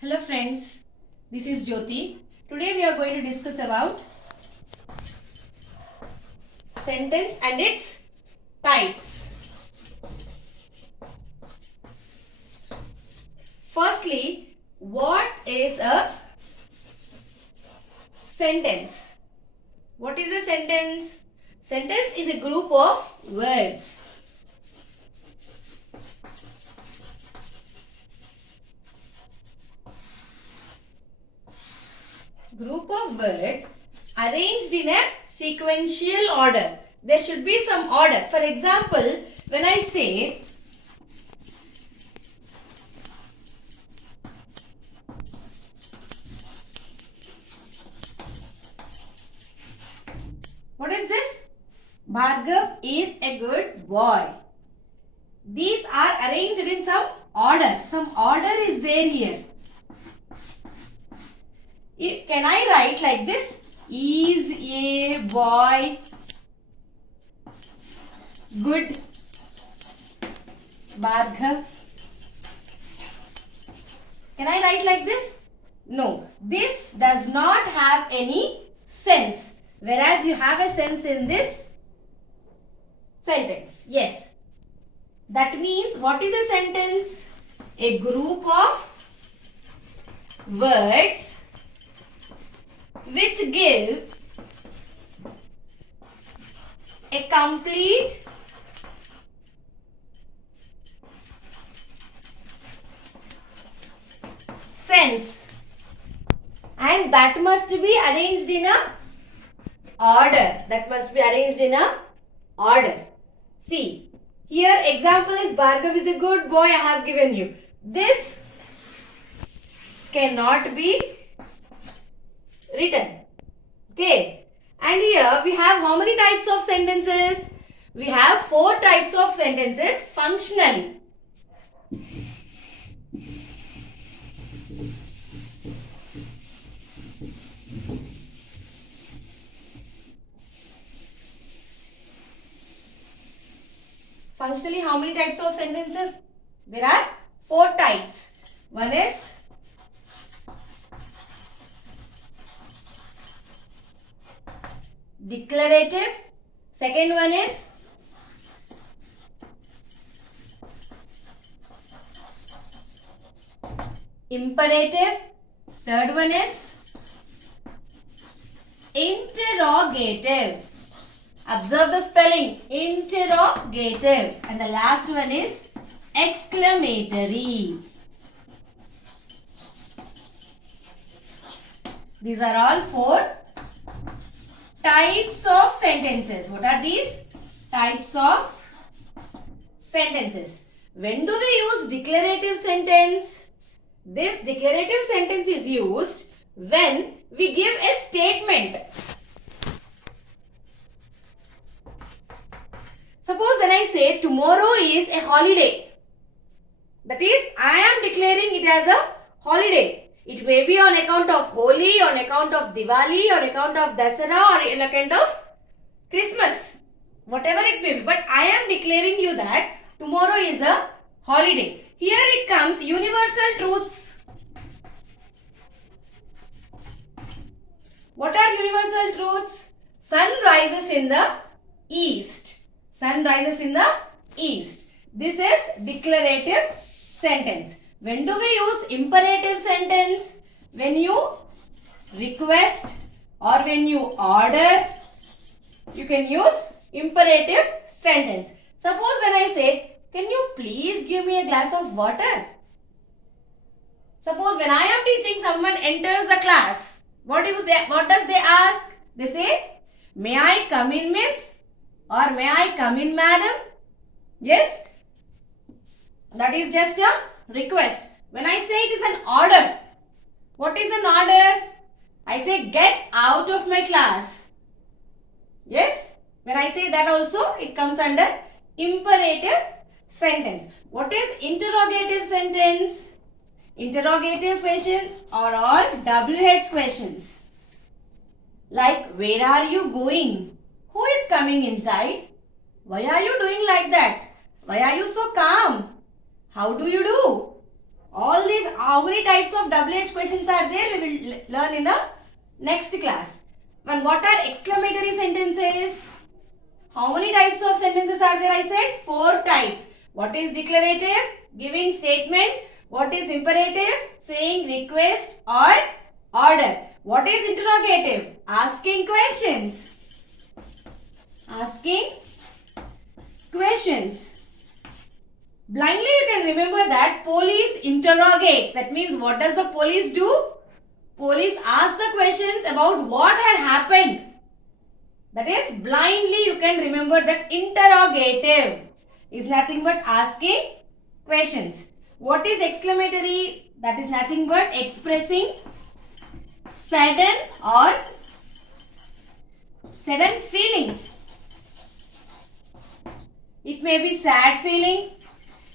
Hello friends, this is Jyoti. Today we are going to discuss about sentence and its types. Firstly, what is a sentence? What is a sentence? Sentence is a group of words. Group of words arranged in a sequential order. There should be some order. For example, when I say what is this? Bhargav is a good boy. These are arranged in some order. Some order is there here. Can I write like this? Is a boy good? Bhargav. Can I write like this? No. This does not have any sense. Whereas you have a sense in this sentence. Yes. That means what is a sentence? A group of words which gives a complete sense, and that must be arranged in a order. That must be arranged in a order. See, here example is Bhargav is a good boy. I have given you. This cannot be written. Okay. And here we have how many types of sentences? We have 4 types of sentences functionally. Functionally, how many types of sentences? There are 4 types. One is declarative. Second one is imperative. Third one is interrogative. Observe the spelling. Interrogative. And the last one is exclamatory. These are all 4 types of sentences. What are these? Types of sentences. When do we use declarative sentence? This declarative sentence is used when we give a statement. Suppose when I say tomorrow is a holiday, that is I am declaring it as a holiday. It may be on account of Holi, on account of Diwali, on account of Dasara, or on account of Christmas. Whatever it may be. But I am declaring you that tomorrow is a holiday. Here it comes universal truths. What are universal truths? Sun rises in the east. Sun rises in the east. This is declarative sentence. When do we use imperative sentence? When you request or when you order, you can use imperative sentence. Suppose when I say, can you please give me a glass of water? Suppose when I am teaching, someone enters the class. What does they ask? They say, may I come in, miss? Or may I come in, madam? Yes? That is just a request. When I say it is an order, what is an order? I say get out of my class. Yes? When I say that also, it comes under imperative sentence. What is interrogative sentence? Interrogative questions are all WH questions. Like, where are you going? Who is coming inside? Why are you doing like that? Why are you so calm? How do you do? All these, how many types of WH questions are there, we will learn in the next class. And what are exclamatory sentences? How many types of sentences are there? I said 4 types. What is declarative? Giving statement. What is imperative? Saying request or order. What is interrogative? Asking questions. Asking questions. Blindly you can remember that police interrogates. That means what does the police do? Police ask the questions about what had happened. That is, blindly you can remember that interrogative is nothing but asking questions. What is exclamatory? That is nothing but expressing sudden feelings. It may be sad feeling,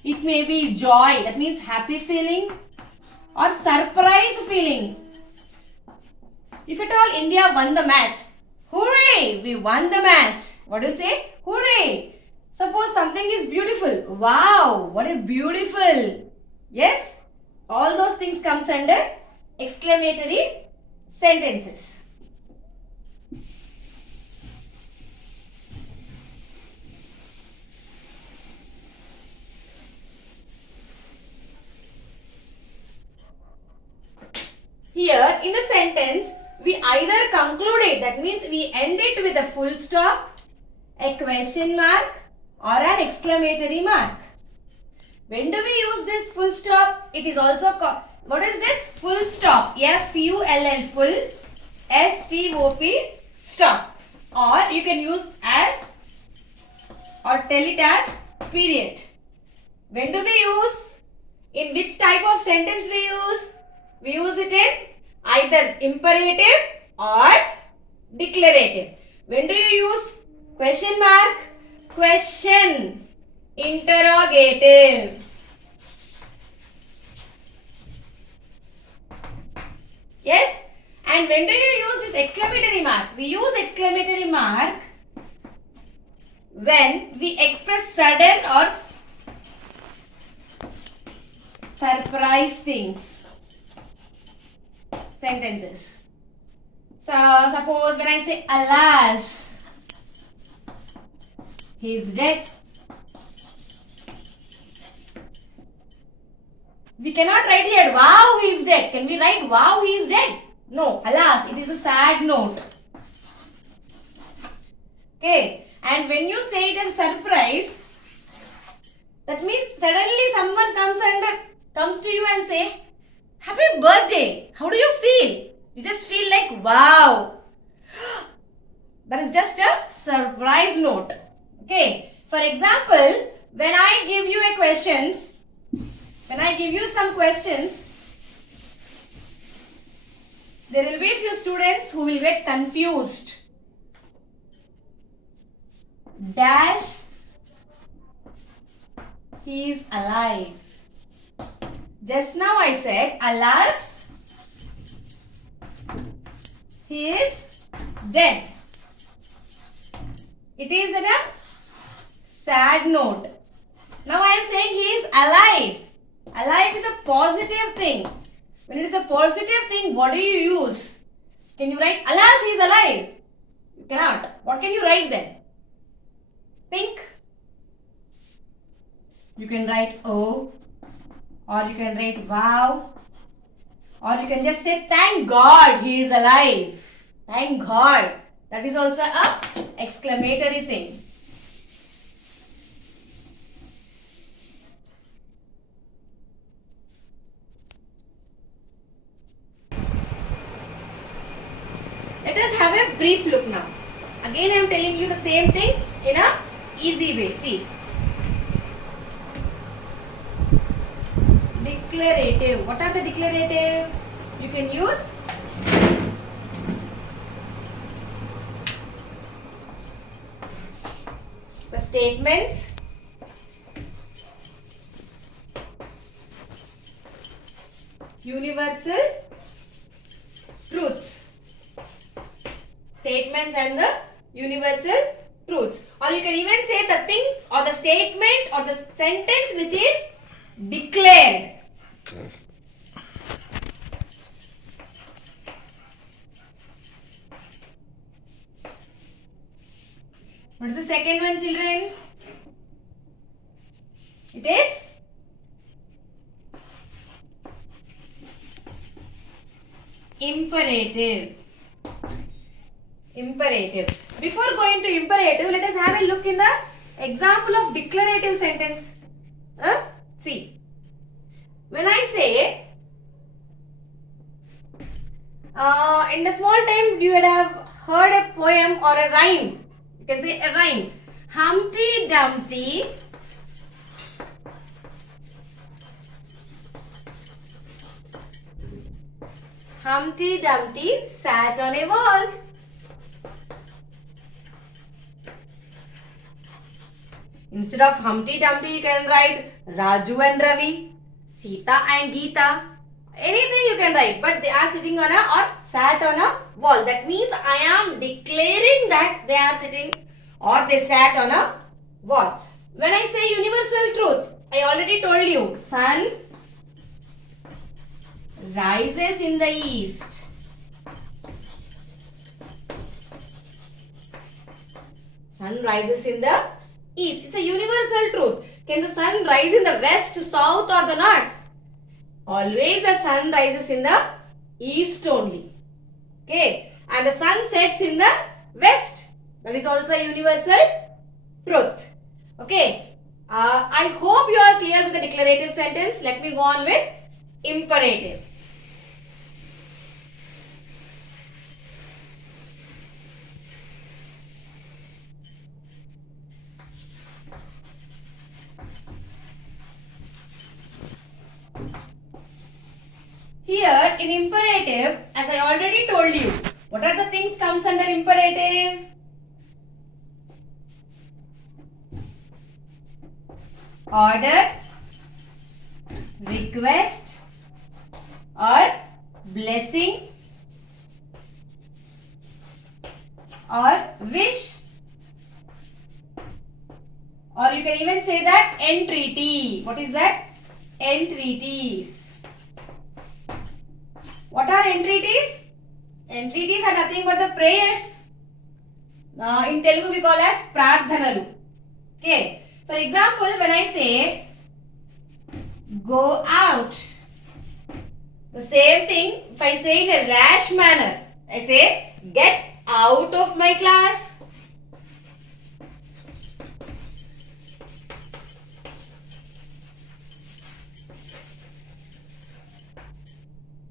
it may be joy, that means happy feeling, or surprise feeling. If at all India won the match, hooray, we won the match. What do you say? Hooray. Suppose something is beautiful. Wow, what a beautiful. Yes, all those things comes under exclamatory sentences. Here in the sentence, we either conclude it, that means we end it with a full stop, a question mark or an exclamatory mark. When do we use this full stop? It is also called, what is this? Full stop. F-U-L-L, full, S-T-O-P, stop. Or you can use as or tell it as period. When do we use? In which type of sentence we use? We use it in either imperative or declarative. When do you use question mark? Question. Interrogative. Yes? And when do you use this exclamatory mark? We use exclamatory mark when we express sudden or surprise things. Sentences. So, suppose when I say, alas, he is dead. We cannot write here, wow, he is dead. Can we write, wow, he is dead? No, alas, it is a sad note. Okay, and when you say it as a surprise, that means suddenly someone comes to you and say, happy birthday. How do you feel? You just feel like, wow. That is just a surprise note. Okay. For example, when I give you some questions, there will be a few students who will get confused. Dash, he is alive. Just now I said, alas, he is dead. It is in a sad note. Now I am saying he is alive. Alive is a positive thing. When it is a positive thing, what do you use? Can you write, alas, he is alive? You cannot. What can you write then? Think. You can write, oh. Or you can write wow. Or you can just say thank God he is alive. Thank God. That is also a exclamatory thing. Let us have a brief look now. Again I am telling you the same thing in a easy way. See. Declarative. What are the declarative? You can use the statements, universal truths. Statements and the universal truths. Or you can even say the things or the statement or the sentence which is declared. imperative. Imperative. Before going to imperative, let us have a look in the example of declarative sentence. See, when I say, in the small time you would have heard a poem or a rhyme. You can say a rhyme. Humpty Dumpty Humpty Dumpty sat on a wall. Instead of Humpty Dumpty, you can write Raju and Ravi, Sita and Geeta. Anything you can write, but they are sitting on or sat on a wall. That means I am declaring that they are sitting or they sat on a wall. When I say universal truth, I already told you, sun rises in the east. Sun rises in the east. It's a universal truth. Can the sun rise in the west, south or the north? Always the sun rises in the east only. Okay. And the sun sets in the west. That is also a universal truth. Okay. I hope you are clear with the declarative sentence. Let me go on with imperative. Here in imperative, as I already told you, what are the things comes under imperative? Order, request or blessing or wish, or you can even say that entreaty. What is that? Entreaties. What are entreaties? Entreaties are nothing but the prayers. In Telugu we call as prardhanalu. Okay. For example, when I say go out, the same thing if I say in a rash manner, I say get out of my class.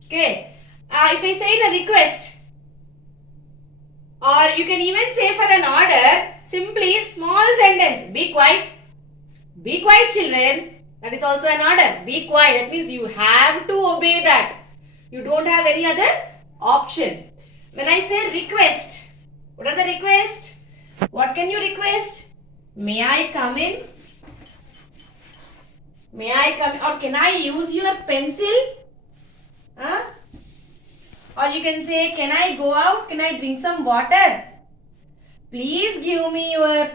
Okay. If I say in a request, or you can even say for an order, simply small sentence, be quiet. Be quiet, children. That is also an order. Be quiet. That means you have to obey that. You don't have any other option. When I say request, what are the requests? What can you request? May I come in? May I come in? Or can I use your pencil? Or you can say, can I go out? Can I drink some water? Please give me your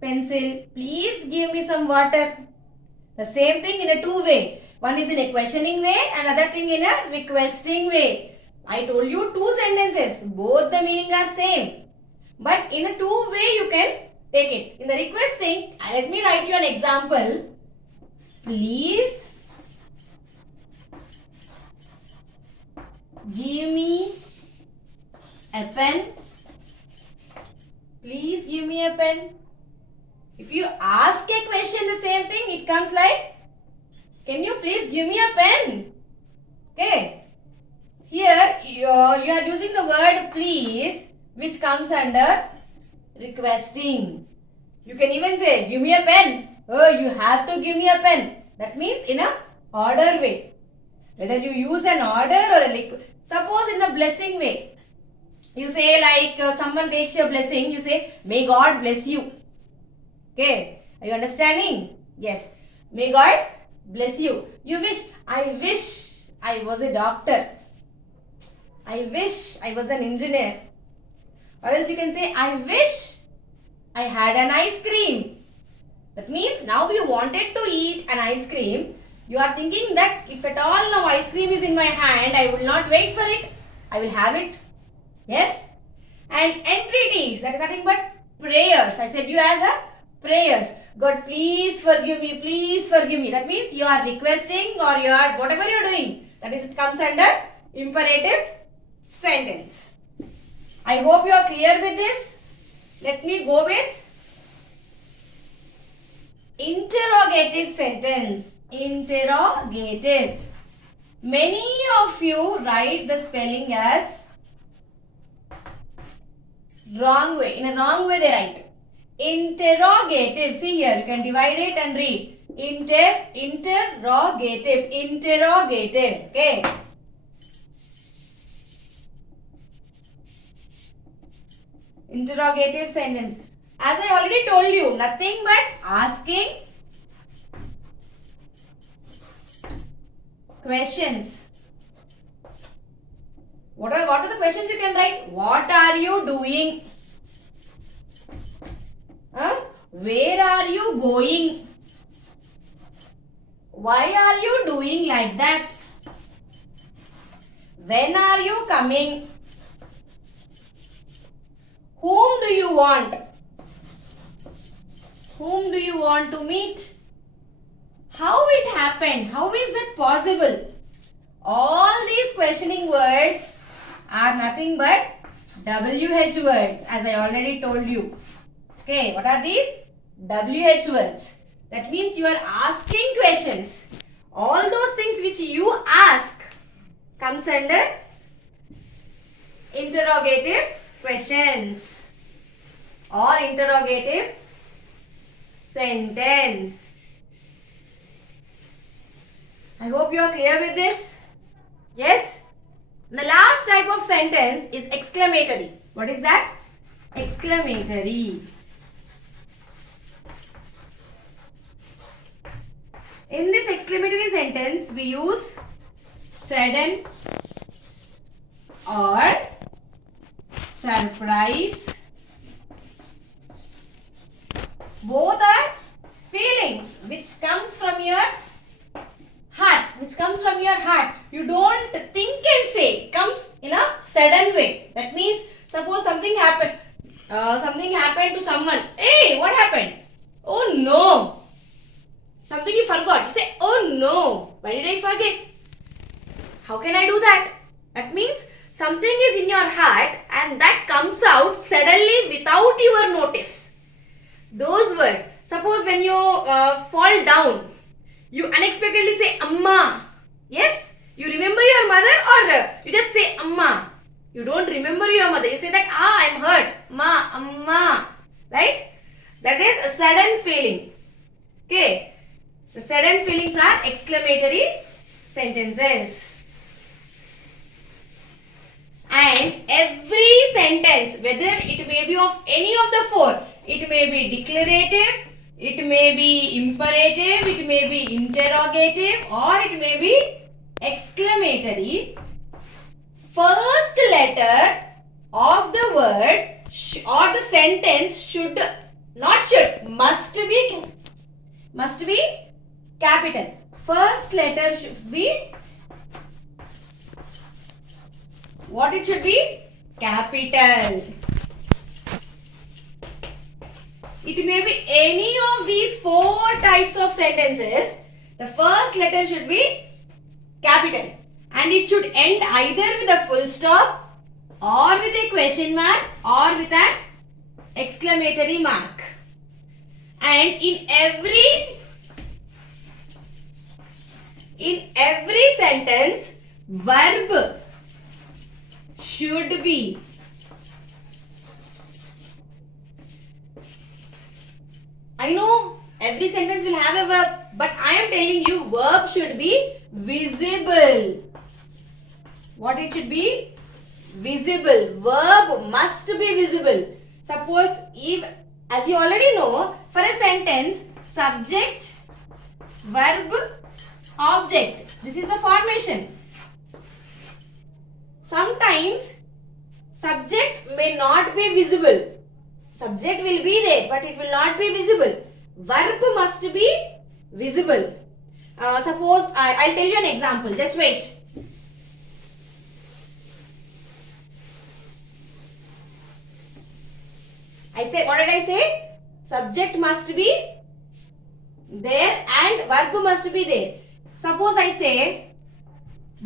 pencil. Please give me some water. The same thing in a two-way. One is in a questioning way, another thing in a requesting way. I told you two sentences. Both the meaning are same. But in a two-way you can take it. In the requesting, let me write you an example. Please give me a pen. Please give me a pen. If you ask a question, the same thing, it comes like, can you please give me a pen? Okay. Here, you are using the word please, which comes under requesting. You can even say, give me a pen. Oh, you have to give me a pen. That means in a order way. Whether you use an order or a liquid. Suppose in the blessing way. You say like someone takes your blessing, you say, may God bless you. Okay. Are you understanding? Yes. May God bless you. You wish, I wish I was a doctor. I wish I was an engineer. Or else you can say, I wish I had an ice cream. That means now you wanted to eat an ice cream. You are thinking that if at all now ice cream is in my hand, I will not wait for it. I will have it. Yes. And entreaties, that is nothing but prayers. I said you as a prayers. God, please forgive me. Please forgive me. That means you are requesting or you are whatever you are doing. That is, it comes under imperative sentence. I hope you are clear with this. Let me go with interrogative sentence. Interrogative. Many of you write the spelling as wrong way. In a wrong way they write. Interrogative. See here, you can divide it and read. Interrogative. Interrogative. Okay. Interrogative sentence. As I already told you, nothing but asking questions. What are the questions you can write? What are you doing? Where are you going? Why are you doing like that? When are you coming? Whom do you want? Whom do you want to meet? How it happened? How is it possible? All these questioning words are nothing but WH words, as I already told you. Okay, what are these? WH words. That means you are asking questions. All those things which you ask comes under interrogative questions or interrogative sentence. I hope you are clear with this. Yes? The last type of sentence is exclamatory. What is that? Exclamatory. In this exclamatory sentence, we use sudden or surprise. Both are feelings which comes from your heart. You don't think and say. It comes in a sudden way. That means, suppose something happened to someone. Hey, what happened? Oh no. Something you forgot. You say, oh no. Why did I forget? How can I do that? That means something is in your heart and that comes out suddenly without your notice. Those words. Suppose when you fall down, you unexpectedly say Amma. Yes? You remember your mother or you just say Amma. You don't remember your mother. You say that, I'm hurt. Ma, Amma. Right? That is a sudden feeling. Okay? The sudden feelings are exclamatory sentences. And every sentence, whether it may be of any of the four, it may be declarative, it may be imperative, it may be interrogative, or it may be exclamatory. First letter of the word or the sentence must be capital. First letter should be, what it should be? Capital. It may be any of these four types of sentences. The first letter should be capital. And it should end either with a full stop or with a question mark or with an exclamatory mark. And in every sentence, verb should be I know every sentence will have a verb, but I am telling you verb should be visible. What it should be? Visible. Verb must be visible. Suppose, if, as you already know, for a sentence, subject, verb, object. This is a formation. Sometimes subject may not be visible. Subject will be there, but it will not be visible. Verb must be visible. Suppose I'll tell you an example. Just wait. What did I say? Subject must be there and verb must be there. Suppose I say,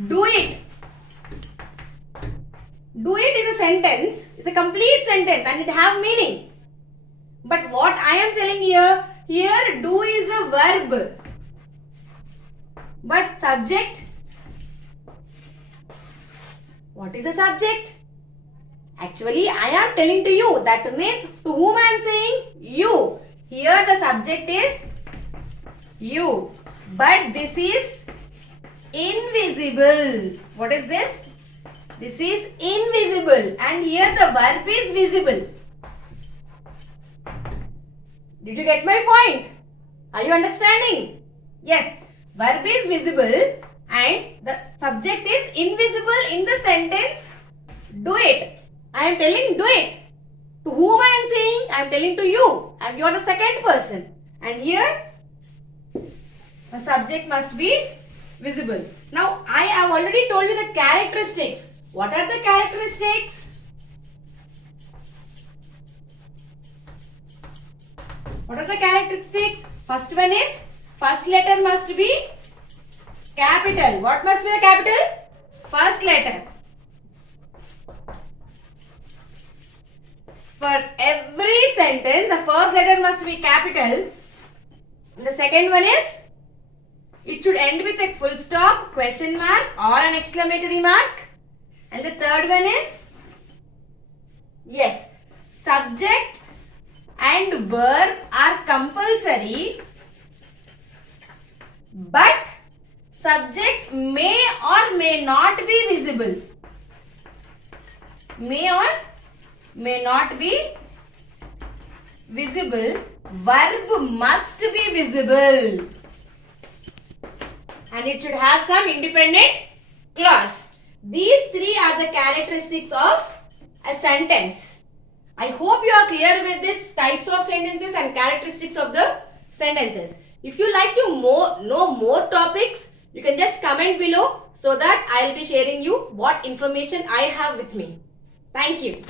do it. Do it is a sentence. It's a complete sentence and it have meaning. But what I am telling here do is a verb. But subject, what is the subject? Actually, I am telling to you, that means to whom I am saying? You. Here the subject is you. But this is invisible. What is this? This is invisible. And here the verb is visible. Did you get my point? Are you understanding? Yes. Verb is visible and the subject is invisible in the sentence do it. I am telling do it. To whom I am saying? I am telling to you. And you are the second person. And here the subject must be visible. Now I have already told you the characteristics. What are the characteristics? What are the characteristics? First one is first letter must be capital. What must be the capital? First letter. For every sentence, the first letter must be capital. And the second one is, it should end with a full stop, question mark or an exclamatory mark. And the third one is, yes, subject and verb are compulsory, but subject may or may not be visible. May or may not be visible. Verb must be visible. And it should have some independent clause. These three are the characteristics of a sentence. I hope you are clear with these types of sentences and characteristics of the sentences. If you like to know more topics, you can just comment below so that I will be sharing you what information I have with me. Thank you.